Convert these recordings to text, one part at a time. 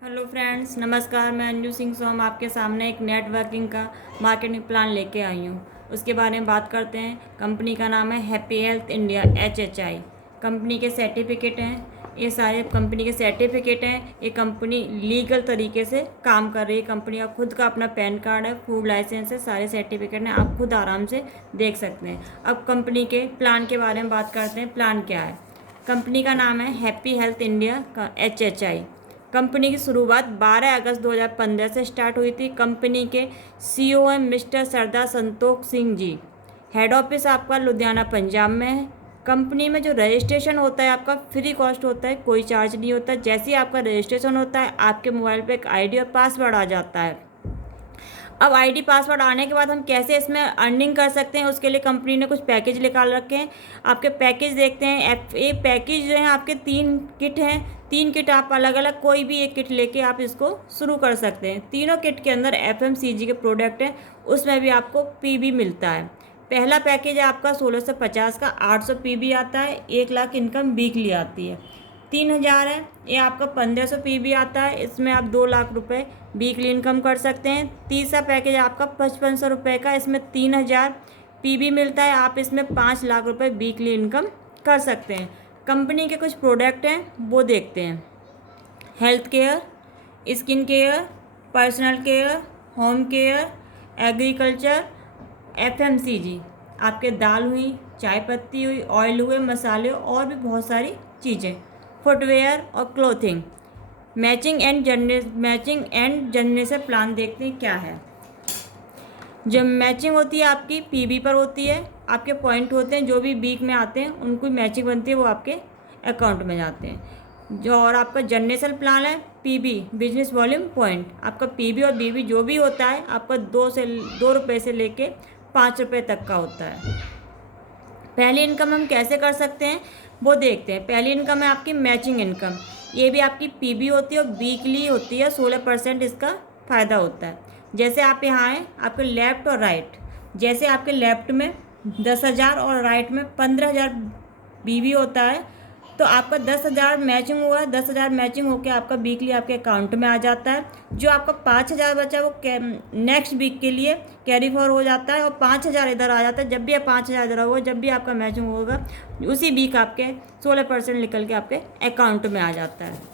Hello friends, नमस्कार। मैं अंजू सिंह सोम आपके सामने एक नेटवर्किंग का मार्केटिंग प्लान लेके आई हूँ। उसके बारे में बात करते हैं। कंपनी का नाम है happy health India HHI। Company के सर्टिफिकेट हैं, ये सारे कंपनी के सर्टिफिकेट हैं। ये कंपनी लीगल तरीके से काम कर रही है। कंपनी का खुद का अपना पैन कार्ड है, फूड लाइसेंस है, सारे सर्टिफिकेट हैं, आप खुद आराम से देख सकते हैं। अब कंपनी के प्लान के बारे में बात करते हैं। प्लान क्या है? कंपनी का नाम है हैप्पी हेल्थ इंडिया का HHI। कंपनी की शुरुआत 12 अगस्त 2015 से स्टार्ट हुई थी। कंपनी के CEO हैं मिस्टर सरदार संतोष सिंह जी। हेड ऑफिस आपका लुधियाना पंजाब में है। कंपनी में जो रजिस्ट्रेशन होता है आपका फ्री कॉस्ट होता है, कोई चार्ज नहीं होता। जैसे ही आपका रजिस्ट्रेशन होता है आपके मोबाइल पे एक ID और पासवर्ड आ जाता है। अब ID पासवर्ड आने के बाद हम कैसे इसमें अर्निंग कर सकते हैं, उसके लिए कंपनी ने कुछ पैकेज निकाल रखे हैं। आपके पैकेज देखते हैं। ये पैकेज जो है आपके 3 किट हैं। 3 किट आप अलग अलग कोई भी एक किट लेके आप इसको शुरू कर सकते हैं। तीनों किट के अंदर FMCG के प्रोडक्ट हैं, उसमें भी आपको PB मिलता है। पहला पैकेज है आपका 1650 का, 800 PB आता है, 1 लाख इनकम वीकली आती है। 3000 है, ये आपका 1500 PB आता है, इसमें आप 2 लाख रुपए वीकली इनकम कर सकते हैं। तीसरा पैकेज आपका 5500 रुपये का, इसमें 3000 PB मिलता है, आप इसमें 5 लाख रुपए वीकली इनकम कर सकते हैं। कंपनी के कुछ प्रोडक्ट हैं वो देखते हैं। Health care, skin care, personal care, home care, agriculture, FMCG, आपके दाल हुई, चाय पत्ती हुई, ऑयल हुए, मसाले और भी बहुत सारी चीज़ें, फुटवेयर और clothing. Matching and generation plan देखते हैं क्या है। जब मैचिंग होती है आपकी PB पर होती है, आपके पॉइंट होते हैं जो भी वीक में आते हैं उनको मैचिंग बनती है, वो आपके अकाउंट में जाते हैं। जो और आपका जनरेशन प्लान है PB, बिजनेस वॉल्यूम पॉइंट। आपका PB और BB जो भी होता है आपका 2 रुपये से लेके 5 रुपये तक का होता है। पहली इनकम हम कैसे कर सकते हैं वो देखते हैं। पहली इनकम है आपकी मैचिंग इनकम। ये भी आपकी PB होती है और वीकली होती है। 16% इसका फ़ायदा होता है। जैसे आप यहाँ आए, आपके लेफ़्ट और राइट, जैसे आपके लेफ़्ट में 10,000 और राइट में 15,000 BB होता है, तो आपका 10,000 मैचिंग हुआ। 10,000 मैचिंग होकर आपका वीकली आपके अकाउंट में आ जाता है। जो आपका 5,000 बचा वो नेक्स्ट वीक के लिए कैरी फॉर हो जाता है और 5,000 इधर आ जाता है। जब भी आप 5,000 इधर होगा, जब भी आपका मैचिंग होगा, उसी वीक आपके 16% निकल के आपके अकाउंट में आ जाता है।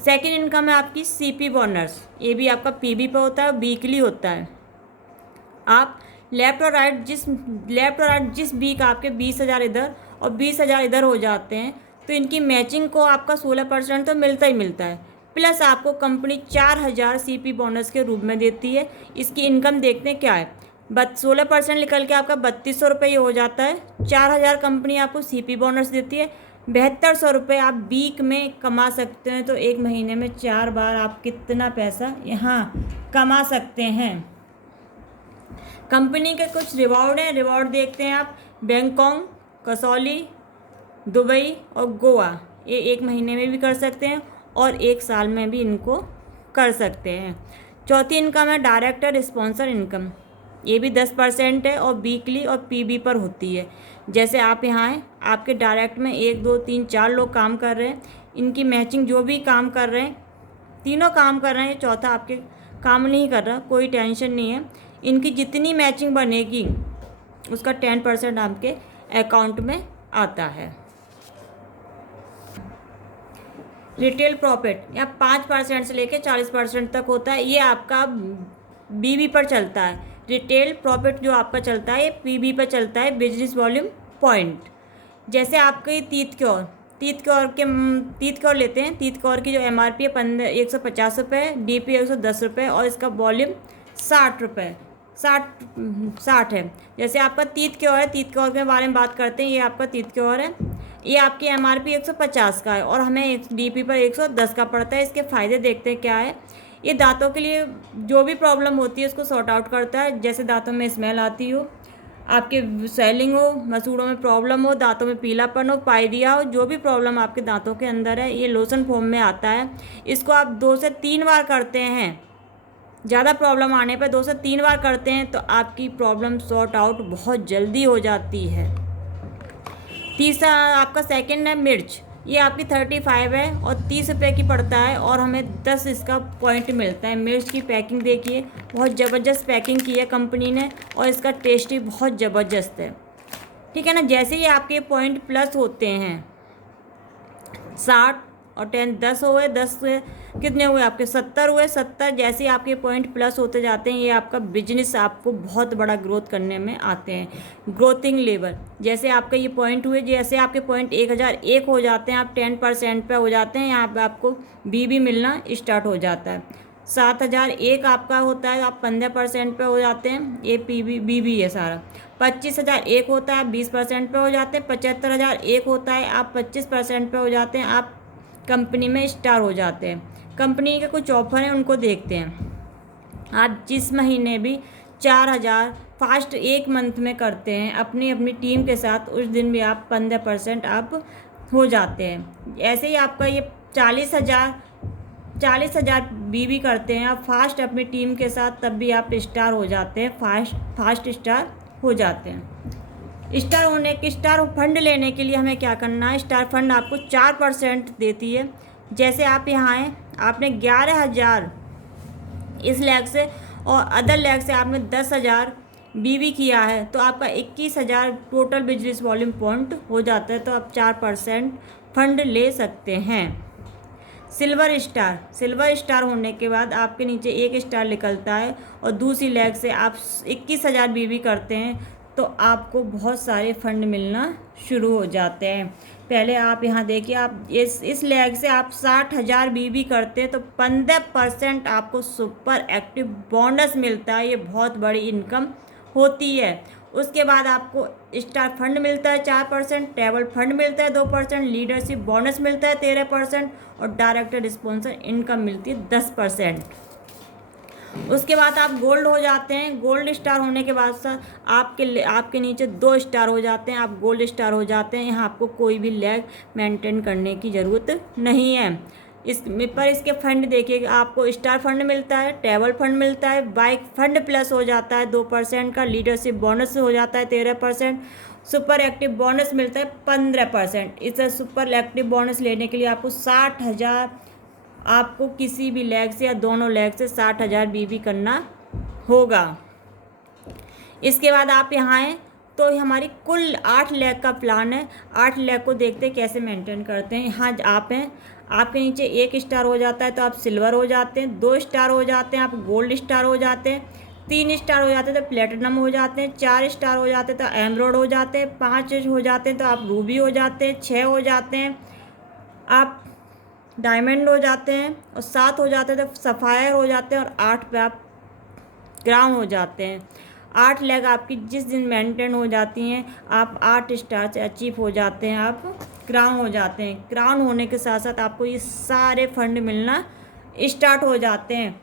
सेकेंड इनकम है आपकी CP बोनस। ये भी आपका PB पे होता है, वीकली होता है। आप लेफ़्ट और राइट जिस वीक आपके 20,000 इधर और 20,000 इधर हो जाते हैं, तो इनकी मैचिंग को आपका 16% तो मिलता ही मिलता है। प्लस आपको कंपनी 4,000 CP बोनस के रूप में देती है। इसकी इनकम देखते हैं क्या है। 16% निकल के आपका 3200 रुपये हो जाता है। 4,000 कंपनी आपको CP बोनस देती है। 7200 रुपये आप वीक में कमा सकते हैं। तो एक महीने में 4 बार आप कितना पैसा यहाँ कमा सकते हैं। कंपनी के कुछ रिवॉर्ड हैं, रिवॉर्ड देखते हैं आप। बैंकॉक, कसौली, दुबई और गोवा, ये एक महीने में भी कर सकते हैं और 1 साल में भी इनको कर सकते हैं। चौथी इनकम है डायरेक्टर स्पॉन्सर इनकम। ये भी 10% है और वीकली और PB पर होती है। जैसे आप यहाँ हैं, आपके डायरेक्ट में 1 2 3 4 लोग काम कर रहे हैं। इनकी मैचिंग जो भी काम कर रहे हैं, तीनों काम कर रहे हैं, चौथा आपके काम नहीं कर रहा, कोई टेंशन नहीं है। इनकी जितनी मैचिंग बनेगी उसका 10% आपके अकाउंट में आता है। रिटेल प्रॉफिट या 5% से लेकर 40% तक होता है। ये आपका BB पर चलता है। रिटेल प्रॉफिट जो आपका चलता है ये PB पर चलता है, बिजनेस वॉल्यूम पॉइंट। जैसे आपके तीत क्योर लेते हैं। तीत क्योर की जो MRP है 150 रुपये, DP 110 रुपये और इसका वॉल्यूम 60 रुपये 60 है। जैसे आपका तीत क्योर है, तीत क्योर के बारे में बात करते हैं। ये आपका तीत क्योर है, ये आपकी MRP 150 का है और हमें DP पर 110 का पड़ता है। इसके फ़ायदे देखते हैं क्या है। ये दांतों के लिए जो भी प्रॉब्लम होती है उसको सॉर्ट आउट करता है। जैसे दांतों में स्मेल आती हो, आपके स्वेलिंग हो, मसूड़ों में प्रॉब्लम हो, दांतों में पीलापन हो, पायरिया हो, जो भी प्रॉब्लम आपके दांतों के अंदर है, ये लोशन फॉर्म में आता है। इसको आप 2 से 3 बार करते हैं। ज़्यादा प्रॉब्लम आने पर 2 से 3 बार करते हैं तो आपकी प्रॉब्लम सॉर्ट आउट बहुत जल्दी हो जाती है। तीसरा आपका सेकंड है मिर्च। ये आपकी 35 है और 30 रुपये की पड़ता है और हमें 10 इसका पॉइंट मिलता है। मिर्च की पैकिंग देखिए, बहुत ज़बरदस्त पैकिंग की है कंपनी ने और इसका टेस्ट भी बहुत ज़बरदस्त है। ठीक है ना। जैसे ही आपके पॉइंट प्लस होते हैं 60 और 10 हो गए, 10 से कितने हुए आपके 70 हुए, 70 जैसे ही आपके पॉइंट प्लस होते जाते हैं ये आपका बिजनेस आपको बहुत बड़ा ग्रोथ करने में आते हैं। ग्रोथिंग लेवल, जैसे आपका ये पॉइंट हुए, जैसे आपके पॉइंट 1001 हो जाते हैं, आप 10% पे हो जाते हैं, यहाँ पे आपको बी मिलना स्टार्ट हो जाता है। 7001 आपका होता है, आप 15% पे हो जाते हैं, ये बी है सारा। 25,001 होता है, आप 20% पे हो जाते हैं। 75,001 होता है, आप 25% पे हो जाते हैं, आप कंपनी में स्टार हो जाते हैं। कंपनी के कुछ ऑफर हैं, उनको देखते हैं। आप जिस महीने भी 4,000 फास्ट एक मंथ में करते हैं अपनी अपनी टीम के साथ, उस दिन भी आप 15% आप हो जाते हैं। ऐसे ही आपका ये 40,000 बी करते हैं आप फास्ट अपनी टीम के साथ, तब भी आप स्टार हो जाते हैं, फास्ट स्टार हो जाते हैं। स्टार फंड लेने के लिए हमें क्या करना है, स्टार फंड आपको 4% देती है। जैसे आप यहाँ हैं, आपने 11,000 इस लेग से और अदर लेग से आपने 10,000 बी किया है, तो आपका 21,000 टोटल बिजनेस वॉल्यूम पॉइंट हो जाता है, तो आप 4% फंड ले सकते हैं। सिल्वर स्टार होने के बाद आपके नीचे एक स्टार निकलता है और दूसरी लेग से आप 21,000 बी करते हैं, तो आपको बहुत सारे फंड मिलना शुरू हो जाते हैं। पहले आप यहाँ देखिए, आप इस लेग से आप 60,000 बी करते हैं तो 15% आपको सुपर एक्टिव बोनस मिलता है। ये बहुत बड़ी इनकम होती है। उसके बाद आपको स्टार फंड मिलता है 4%, टेबल फंड मिलता है 2%, लीडरशिप बोनस मिलता है 13% और डायरेक्टर स्पॉन्सर इनकम मिलती है 10%। उसके बाद आप गोल्ड हो जाते हैं। गोल्ड स्टार होने के बाद सर आपके नीचे 2 स्टार हो जाते हैं, आप गोल्ड स्टार हो जाते हैं। यहाँ आपको कोई भी लेग मेंटेन करने की ज़रूरत नहीं है। इसके फंड देखिए, आपको स्टार फंड मिलता है, टेबल फंड मिलता है, बाइक फंड प्लस हो जाता है 2% का, लीडरशिप बोनस हो जाता है 13%, सुपर एक्टिव बोनस मिलता है 15%। इस सुपर एक्टिव बोनस लेने के लिए आपको 60,000 आपको किसी भी लेग से या दोनों लेग से 60,000 बी करना होगा। इसके बाद आप यहाँ हैं, तो हमारी कुल 8 लेग का प्लान है। 8 लेग को देखते कैसे मेंटेन करते हैं। यहाँ आप हैं, आपके नीचे 1 स्टार हो जाता है तो आप सिल्वर हो जाते हैं, 2 स्टार हो जाते हैं आप गोल्ड स्टार हो जाते हैं, 3 स्टार हो जाते हैं तो प्लेटिनम हो जाते हैं, 4 स्टार हो जाते हैं तो एमरोड हो जाते हैं, 5 हो जाते हैं तो आप रूबी हो जाते हैं, 6 हो जाते हैं आप डायमंड हो जाते हैं और 7 हो जाते हैं तो सफ़ायर हो जाते हैं और 8 पे आप क्राउन हो जाते हैं। 8 लेग आपकी जिस दिन मेंटेन हो जाती हैं, आप 8 स्टार से अचीव हो जाते हैं, आप क्राउन हो जाते हैं। क्राउन होने के साथ साथ आपको ये सारे फंड मिलना स्टार्ट हो जाते हैं।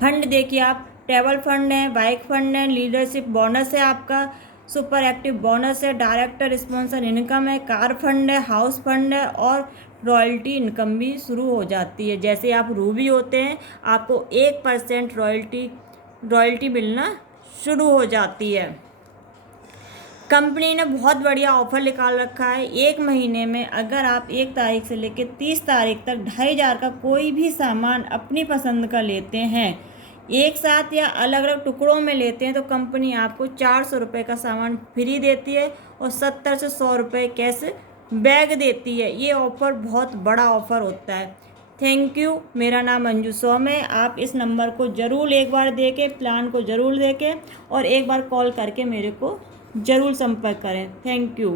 फंड देखिए, आप टेबल फंड है, बाइक फंड है, लीडरशिप बोनस है, आपका सुपर एक्टिव बोनस है, डायरेक्टर स्पॉन्सर इनकम है, कार फंड है, हाउस फंड है और रॉयल्टी इनकम भी शुरू हो जाती है। जैसे आप रूबी होते हैं, आपको 1% रॉयल्टी मिलना शुरू हो जाती है। कंपनी ने बहुत बढ़िया ऑफर निकाल रखा है। 1 महीने में अगर आप 1 तारीख से लेकर 30 तारीख तक 2,500 का कोई भी सामान अपनी पसंद का लेते हैं, एक साथ या अलग अलग टुकड़ों में लेते हैं, तो कंपनी आपको 400 रुपये का सामान फ्री देती है और 70 से 100 रुपये कैश बैग देती है। ये ऑफ़र बहुत बड़ा ऑफ़र होता है। Thank you. मेरा नाम अंजू सोम है। आप इस नंबर को ज़रूर एक बार देखें, प्लान को ज़रूर देखें और एक बार कॉल करके मेरे को ज़रूर संपर्क करें। Thank you.